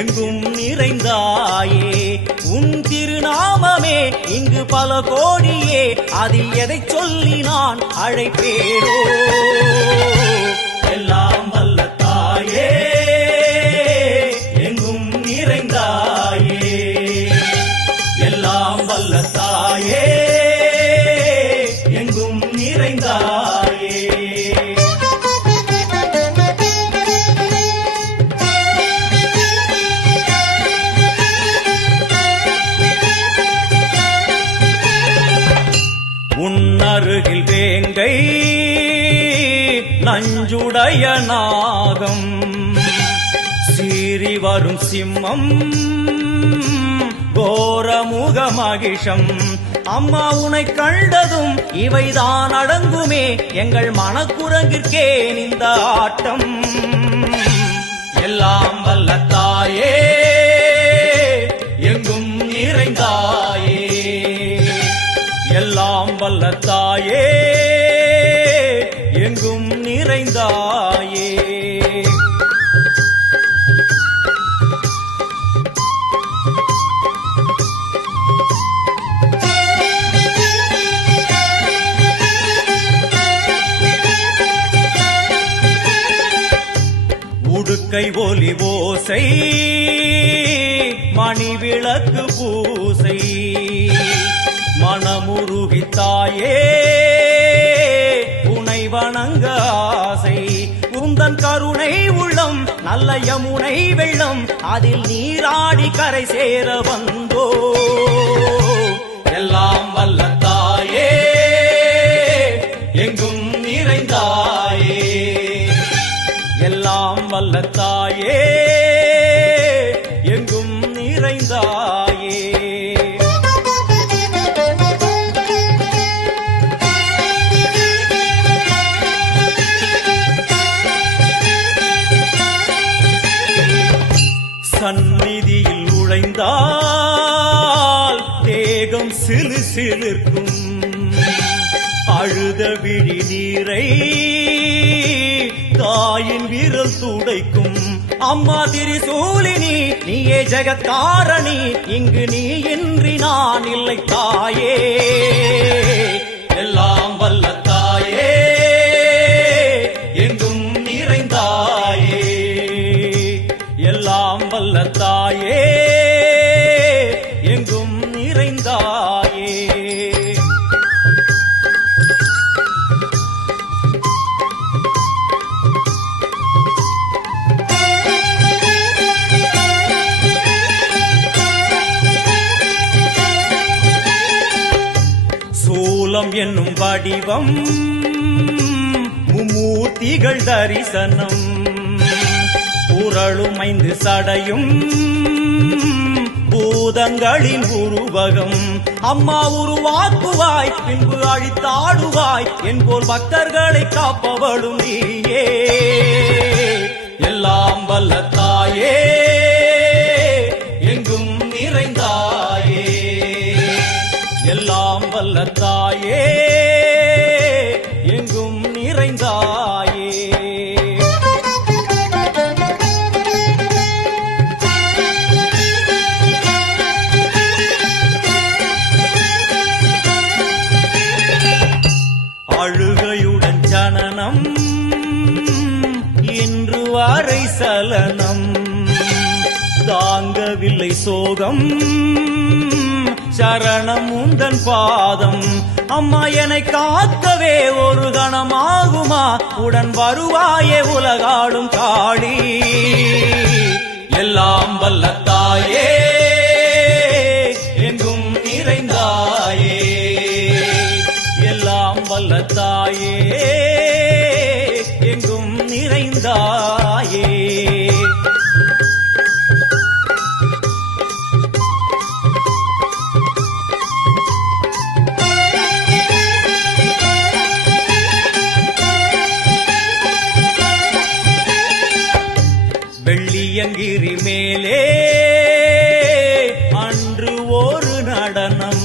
எங்கும் நிறைந்தாயே உன் திருநாமமே இங்கு பல கோடியே அதில் எதை சொல்லி நான் அழைப்பேனோ எல்லாம் வல்ல தாயே எங்கும் நிறைந்தாயே எல்லாம் வல்ல தாயே எங்கும் நிறைந்தாயே உன்னருகில் வேங்கை நஞ்சுடைய நாகம் சீறி வரும் சிம்மம் கோரமுக மகிஷம் அம்மா உனை கண்டதும் இவைதான் அடங்குமே எங்கள் மனக்குரங்கிற்கே இந்த ஆட்டம் எல்லாம் வல்ல தாயே எங்கும் நிறைந்தாயே எல்லாம் வல்ல தாயே எங்கும் நிறைந்தாயே உடுக்கை ஒலி ஓசை மணிவிளக்கு பூசை மனமுருகி தாயே உனை வணங்க ஆசை உந்தன் கருணை உள்ளம் நல்ல யமுனை வெள்ளம் அதில் நீராடி கரை சேர வந்தோ எல்லாம் வல்ல தாயே எங்கும் நிறைந்தாயே எல்லாம் வல்ல தாயே எங்கும் நிறைந்தாயே சந்நிதியில் உழைந்தால் தேகம் சிலு சிலிர்க்கும் அழுத விழி நீரை தாயின் விரல் துடைக்கும் அம்மா திரிசூலினி நீயே ஜெகத்காரணி இங்கு நீ இன்றி நான் இல்லை தாயே எல்லாம் வல்ல தாயே எங்கும் நிறைந்தாயே எல்லாம் வல்ல தாயே எங்கும் நிறைந்தாயே சூலம் என்னும் வடிவம் மும்மூர்த்திகள் தரிசனம் உரளும் 5 சடையும் பூதங்களின் உருவகம் அம்மா உருவாக்குவாய் பின்பு அழித்தாடுவாய் என்போல் பக்தர்களை காப்பவளும் நீயே எல்லாம் வல்ல தாயே எங்கும் நிறைந்தாயே எல்லாம் வல்ல தாயே எங்கும் நிறைந்தாயே அழுகையுடன் ஜனனம் இன்று வரை சலனம் தாங்கவில்லை சோகம் சரணம் உந்தன் பாதம் அம்மா என்னை காக்கவே ஒரு கணமாகுமா உடன் வருவாயே உலகாடும் காளி எல்லாம் வல்ல தாயே எங்கும் நிறைந்தாயே எல்லாம் வல்ல தாயே எங்கும் நிறைந்தாயே வெள்ளியங்கிரி மேலே அன்று ஒரு நடனம்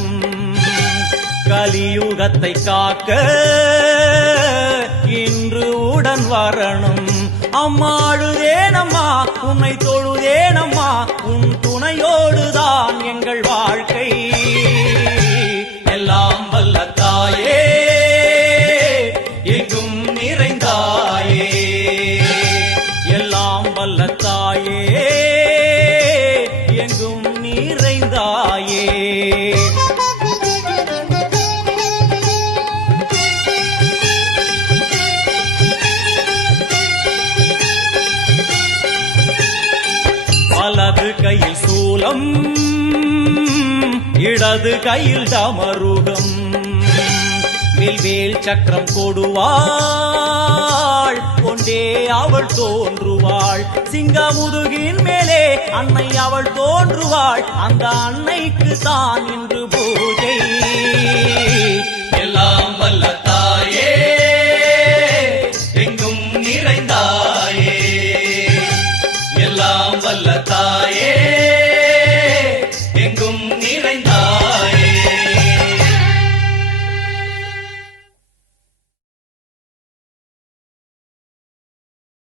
கலியுகத்தை காக்க இன்று உடன் வரணும் அம்மா அழுதேனம்மா உன்னை தொழுதே செய்தேனம்மா உன் துணையோடுதான் எங்கள் வாழ்க்கை. எல்லாம் வல்ல தாயே எங்கும் நிறைந்தாயே, எல்லாம் வல்ல தாயே எங்கும் நிறைந்தாயே. வலது கையில் சூலம், இடது கையில் டமருகம், வில்வேல் சக்கரம் கொடுவாள், கொண்டே அவள் தோன்றுவாள். சிங்கமுதுகின் மேலே அன்னை அவள் தோன்றுவாள், அந்த அன்னைக்கு தான் இன்று பூஜை. எல்லாம் வல்ல தாயே எங்கும் நிறைந்தாயே, எல்லாம் வல்ல தாயே